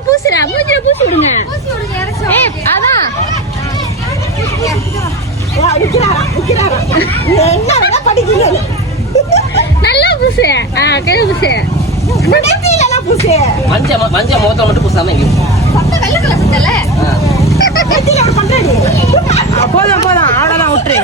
நல்லா பூசுறா மூஞ்சில பூசி விடுங்க. அதான். நல்லா பூசு. ஆ கையில பூசு. பூசு. மஞ்ச மஞ்ச முகத்துல மட்டும் பூசாம இங்க கலர் போதும் போதும். அவ்வளோதான் விட்டுரு